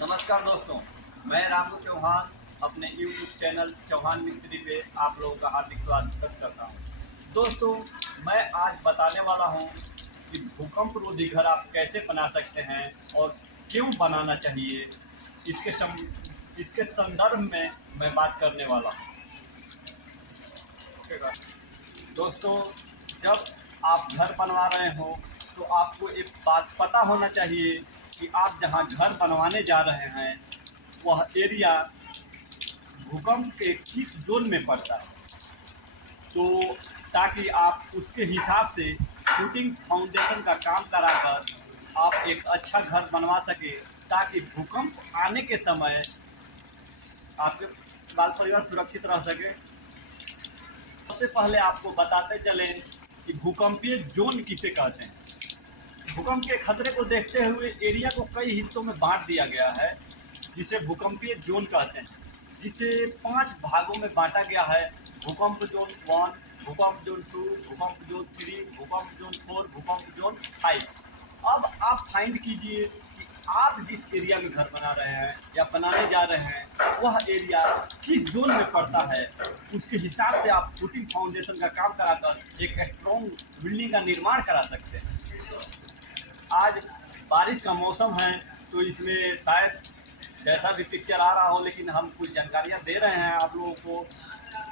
नमस्कार दोस्तों, मैं रामू चौहान अपने YouTube चैनल चौहान मिस्त्री पे आप लोगों का हार्दिक स्वागत करता हूँ। दोस्तों, मैं आज बताने वाला हूँ कि भूकंप रोधी घर आप कैसे बना सकते हैं और क्यों बनाना चाहिए। इसके संदर्भ में मैं बात करने वाला हूँ। दोस्तों, जब आप घर बनवा रहे हो तो आपको एक बात पता होना चाहिए कि आप जहाँ घर बनवाने जा रहे हैं वह एरिया भूकंप के किस जोन में पड़ता है, तो ताकि आप उसके हिसाब से फुटिंग फाउंडेशन का काम कराकर आप एक अच्छा घर बनवा सके, ताकि भूकंप आने के समय आपके बाल परिवार सुरक्षित रह सके। सबसे पहले आपको बताते चलें कि भूकंपीय जोन किसे कहते हैं। भूकंप के खतरे को देखते हुए एरिया को कई हिस्सों में बांट दिया गया है, जिसे भूकंपीय जोन कहते हैं, जिसे 5 भागों में बांटा गया है। भूकंप जोन 1, भूकंप जोन 2, भूकंप जोन 3, भूकंप जोन 4, भूकंप जोन 5। अब आप फाइंड कीजिए कि आप जिस एरिया में घर बना रहे हैं या बनाने जा रहे हैं वह एरिया किस जोन में पड़ता है। उसके हिसाब से आप फुटिंग फाउंडेशन का काम कराकर एक स्ट्रॉन्ग बिल्डिंग का निर्माण करा सकते हैं। आज बारिश का मौसम है तो इसमें शायद जैसा भी पिक्चर आ रहा हो, लेकिन हम कुछ जानकारियाँ दे रहे हैं आप लोगों को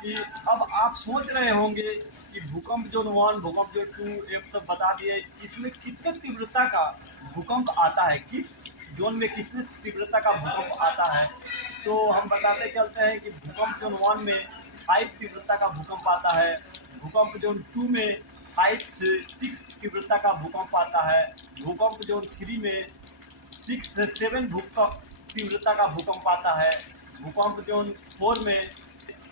कि अब आप सोच रहे होंगे कि भूकंप जोन 1, भूकंप जोन 2 एक सब बता दिए, इसमें कितने तीव्रता का भूकंप आता है, किस जोन में कितने तीव्रता का भूकंप आता है। तो हम बताते चलते हैं कि भूकंप जोन 1 में 5 तीव्रता का भूकंप आता है, भूकंप जोन 2 में 5 से 6 तीव्रता का भूकंप आता है, भूकंप जोन 3 में 6 से 7 भूकंप तीव्रता का भूकंप आता है, भूकंप जोन 4 में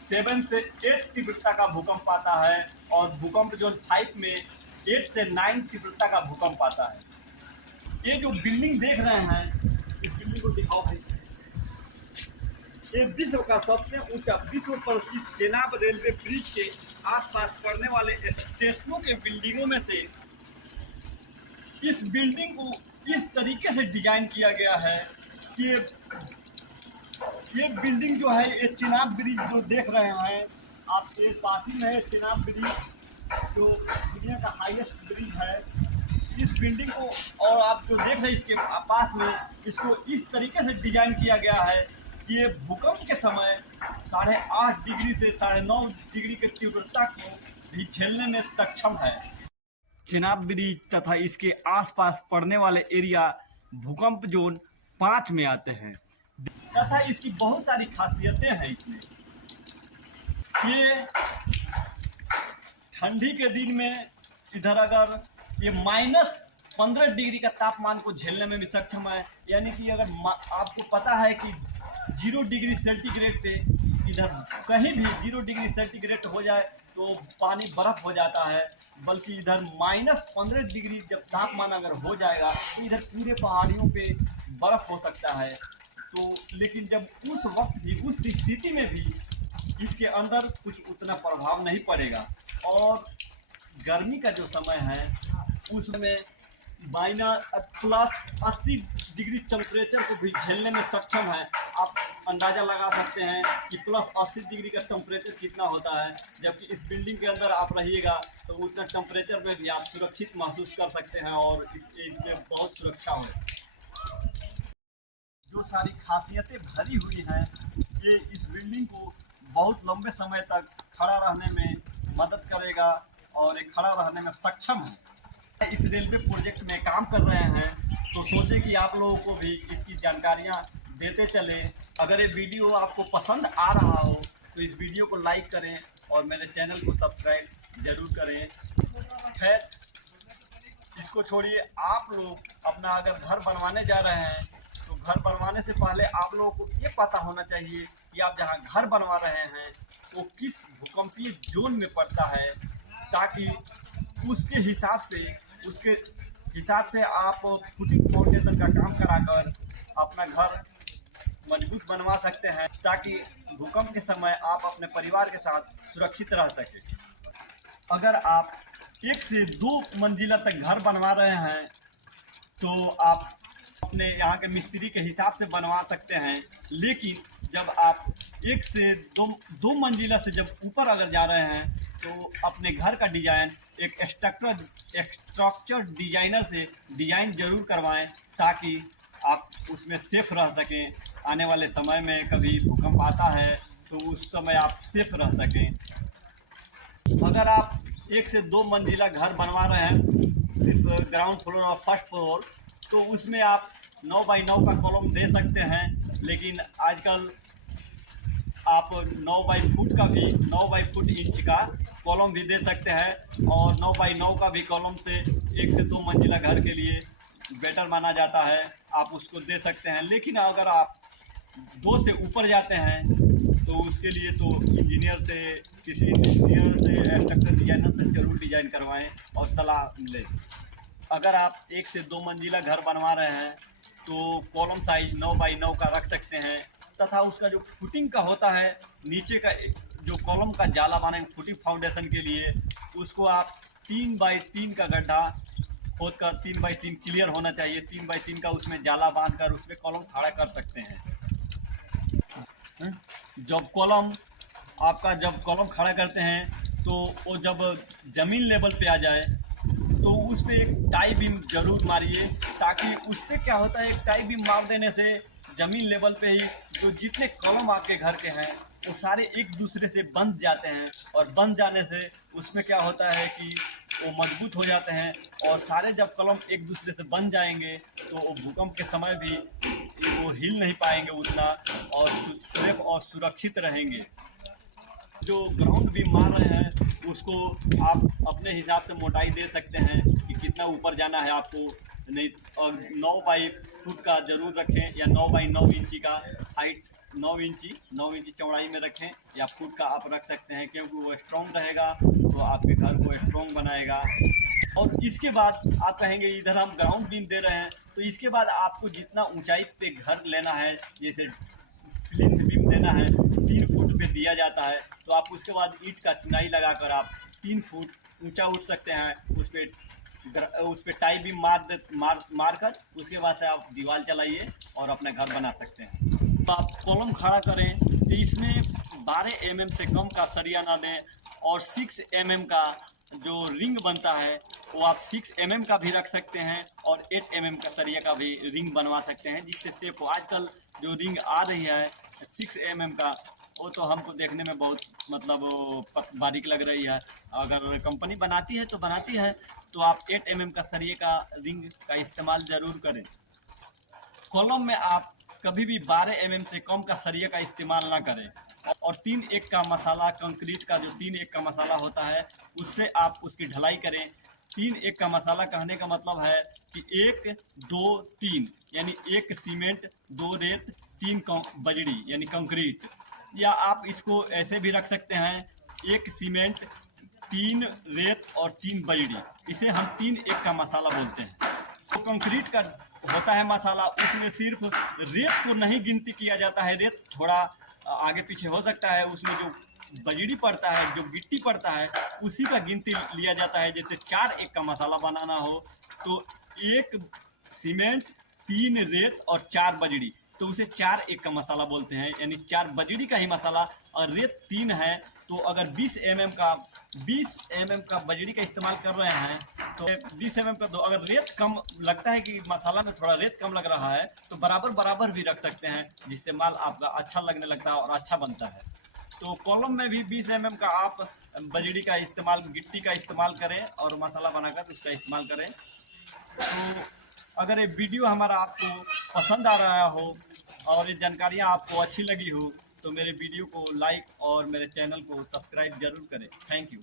7 से 8 तीव्रता का भूकंप आता है और भूकंप जोन 5 में 8 से 9 तीव्रता का भूकंप आता है। ये जो बिल्डिंग देख रहे हैं, इस बिल्डिंग को दिखाओ भाई। ये विश्व का सबसे ऊंचा, विश्व प्रसिद्ध चेनाब रेलवे ब्रिज के आसपास पड़ने वाले स्टेशनों के बिल्डिंगों में से इस बिल्डिंग को इस तरीके से डिजाइन किया गया है कि ये बिल्डिंग जो है, ये चेनाब ब्रिज जो देख रहे हैं आप, ये पास ही में है चेनाब ब्रिज जो दुनिया का हाईएस्ट ब्रिज है। इस बिल्डिंग को और आप जो देख रहे हैं इसके पास में, इसको इस तरीके से डिजाइन किया गया है कि ये भूकंप के समय 8.5 डिग्री से 9.5 डिग्री की तीव्रता को भी झेलने में सक्षम है। चेनाब ब्रिज तथा इसके आसपास पड़ने वाले एरिया भूकंप जोन 5 में आते हैं तथा इसकी बहुत सारी खासियतें हैं। इसमें ये ठंडी के दिन में इधर अगर ये -15 डिग्री का तापमान को झेलने में भी सक्षम है, यानी कि अगर आपको पता है कि 0 डिग्री सेंटीग्रेड पे इधर कहीं भी 0 डिग्री सेंटीग्रेड हो जाए तो पानी बर्फ हो जाता है, बल्कि इधर -15 डिग्री जब तापमान अगर हो जाएगा तो इधर पूरे पहाड़ियों पे बर्फ हो सकता है। तो लेकिन जब उस वक्त भी, उस स्थिति में भी इसके अंदर कुछ उतना प्रभाव नहीं पड़ेगा। और गर्मी का जो समय है उसमें +80 डिग्री टेम्परेचर को भी झेलने में सक्षम है। आप अंदाज़ा लगा सकते हैं कि +80 डिग्री का टेम्परेचर कितना होता है, जबकि इस बिल्डिंग के अंदर आप रहिएगा तो उतना टेम्परेचर में भी आप सुरक्षित महसूस कर सकते हैं और इसमें बहुत सुरक्षा है। जो सारी खासियतें भरी हुई हैं, ये इस बिल्डिंग को बहुत लंबे समय तक खड़ा रहने में मदद करेगा और ये खड़ा रहने में सक्षम है। इस रेलवे प्रोजेक्ट में काम कर रहे हैं तो सोचे कि आप लोगों को भी इसकी जानकारियाँ देते चले। अगर ये वीडियो आपको पसंद आ रहा हो तो इस वीडियो को लाइक करें और मेरे चैनल को सब्सक्राइब जरूर करें। खैर, इसको छोड़िए, आप लोग अपना अगर घर बनवाने जा रहे हैं तो घर बनवाने से पहले आप लोगों को ये पता होना चाहिए कि आप जहाँ घर बनवा रहे हैं वो किस भूकंपीय जोन में पड़ता है, ताकि उसके हिसाब से आप फुटिंग फाउंडेशन का काम कराकर अपना घर मजबूत बनवा सकते हैं, ताकि भूकंप के समय आप अपने परिवार के साथ सुरक्षित रह सकें। अगर आप 1 से 2 मंजिला तक घर बनवा रहे हैं तो आप अपने यहाँ के मिस्त्री के हिसाब से बनवा सकते हैं। लेकिन जब आप एक से दो मंजिला से जब ऊपर अगर जा रहे हैं तो अपने घर का डिज़ाइन एक स्ट्रक्चर डिजाइनर से डिज़ाइन ज़रूर करवाएं, ताकि आप उसमें सेफ रह सकें। आने वाले समय में कभी भूकंप आता है तो उस समय आप सेफ रह सकें। अगर आप एक से दो मंजिला घर बनवा रहे हैं, सिर्फ ग्राउंड फ्लोर और फर्स्ट फ्लोर, तो उसमें आप 9 बाई 9 का कॉलम दे सकते हैं। लेकिन आजकल आप 9 बाई फुट का भी 9 बाई फुट इंच का कॉलम भी दे सकते हैं, और 9 बाई 9 का भी कॉलम से एक से दो मंजिला घर के लिए बेटर माना जाता है, आप उसको दे सकते हैं। लेकिन अगर आप दो से ऊपर जाते हैं तो उसके लिए तो इंजीनियर से, किसी इंजीनियर से, स्ट्रक्चर डिजाइनर से जरूर डिजाइन करवाएं और सलाह लें। अगर आप एक से दो मंजिला घर बनवा रहे हैं तो कॉलम साइज 9 बाई 9 का रख सकते हैं, तथा उसका जो फुटिंग का होता है नीचे का, जो कॉलम का जाला बनाएंगे फुटिंग फाउंडेशन के लिए, उसको आप 3 बाई 3 का गड्ढा खोद कर 3 बाई 3 क्लियर होना चाहिए, 3 बाई 3 का उसमें जाला बांध कर उसमें कॉलम खड़ा कर सकते हैं। जब कॉलम खड़ा करते हैं तो वो जब ज़मीन लेवल पे आ जाए तो उस पर एक टाई बीम जरूर मारिए, ताकि उससे क्या होता है, एक टाई बीम मार देने से ज़मीन लेवल पे ही जो जितने कॉलम आपके घर के हैं वो सारे एक दूसरे से बंध जाते हैं, और बंध जाने से उसमें क्या होता है कि वो मजबूत हो जाते हैं, और सारे जब कॉलम एक दूसरे से बंध जाएंगे तो वो भूकंप के समय भी वो हिल नहीं पाएंगे उतना, और सेफ और सुरक्षित रहेंगे। जो ग्राउंड भी मार रहे हैं उसको आप अपने हिसाब से मोटाई दे सकते हैं कि कितना ऊपर जाना है आपको, नहीं, और 9 बाई फुट का ज़रूर रखें, या 9 बाई 9 इंची का हाइट, 9 इंची चौड़ाई में रखें, या फुट का आप रख सकते हैं, क्योंकि वो स्ट्रॉन्ग रहेगा तो आपके घर को स्ट्रॉन्ग बनाएगा। और इसके बाद आप कहेंगे इधर हम ग्राउंड बीम दे रहे हैं, तो इसके बाद आपको जितना ऊंचाई पे घर लेना है, जैसे प्लिंथ बीम देना है 3 फुट पे दिया जाता है, तो आप उसके बाद ईंट का चुनाई लगाकर आप 3 फुट ऊंचा उठ सकते हैं। उस पे टाई बीम मार कर उसके बाद से आप दीवार चलाइए और अपना घर बना सकते हैं। तो आप कॉलम खड़ा करें तो इसमें 12 mm से कम का सरिया ना दें, और 6 mm का जो रिंग बनता है वो आप 6 mm का भी रख सकते हैं, और 8 mm का सरिया का भी रिंग बनवा सकते हैं, जिससे सेफ हो। आजकल जो रिंग आ रही है 6 mm का, वो तो हमको देखने में बहुत मतलब बारीक लग रही है। अगर कंपनी बनाती है तो बनाती है, तो आप 8 mm का सरिये का रिंग का इस्तेमाल ज़रूर करें। कॉलम में आप कभी भी 12 mm से कम का सरिये का इस्तेमाल ना करें, और 3-1 का मसाला, कंक्रीट का जो 3-1 का मसाला होता है उससे आप उसकी ढलाई करें। 3-1 का मसाला कहने का मतलब है कि 1 2 3, यानी 1 सीमेंट, 2 रेत, 3 बजड़ी यानी कंक्रीट, या आप इसको ऐसे भी रख सकते हैं 1 सीमेंट, 3 रेत और 3 बजड़ी, इसे हम 3-1 का मसाला बोलते हैं। तो कंक्रीट का होता है मसाला, उसमें सिर्फ रेत को नहीं गिनती किया जाता है, रेत थोड़ा आगे पीछे हो सकता है, उसमें जो बजड़ी पड़ता है, जो गिट्टी पड़ता है, उसी का गिनती लिया जाता है। जैसे 4-1 का मसाला बनाना हो तो 1 सीमेंट, 3 रेत और 4 बजड़ी, तो उसे 4-1 का मसाला बोलते हैं, यानी 4 बजड़ी का ही मसाला, और रेत 3 है। तो अगर 20 mm का बजड़ी का इस्तेमाल कर रहे हैं तो 20 mm का, तो अगर रेत कम लगता है कि मसाला में थोड़ा रेत कम लग रहा है तो बराबर बराबर भी रख सकते हैं, जिससे माल आपका अच्छा लगने लगता है और अच्छा बनता है। तो कॉलम में भी 20 mm का आप बजड़ी का इस्तेमाल, गिट्टी का इस्तेमाल करें और मसाला बनाकर उसका इस्तेमाल करें। तो अगर ये वीडियो हमारा आपको पसंद आ रहा हो और ये जानकारियाँ आपको अच्छी लगी हो तो मेरे वीडियो को लाइक और मेरे चैनल को सब्सक्राइब जरूर करें। Thank you.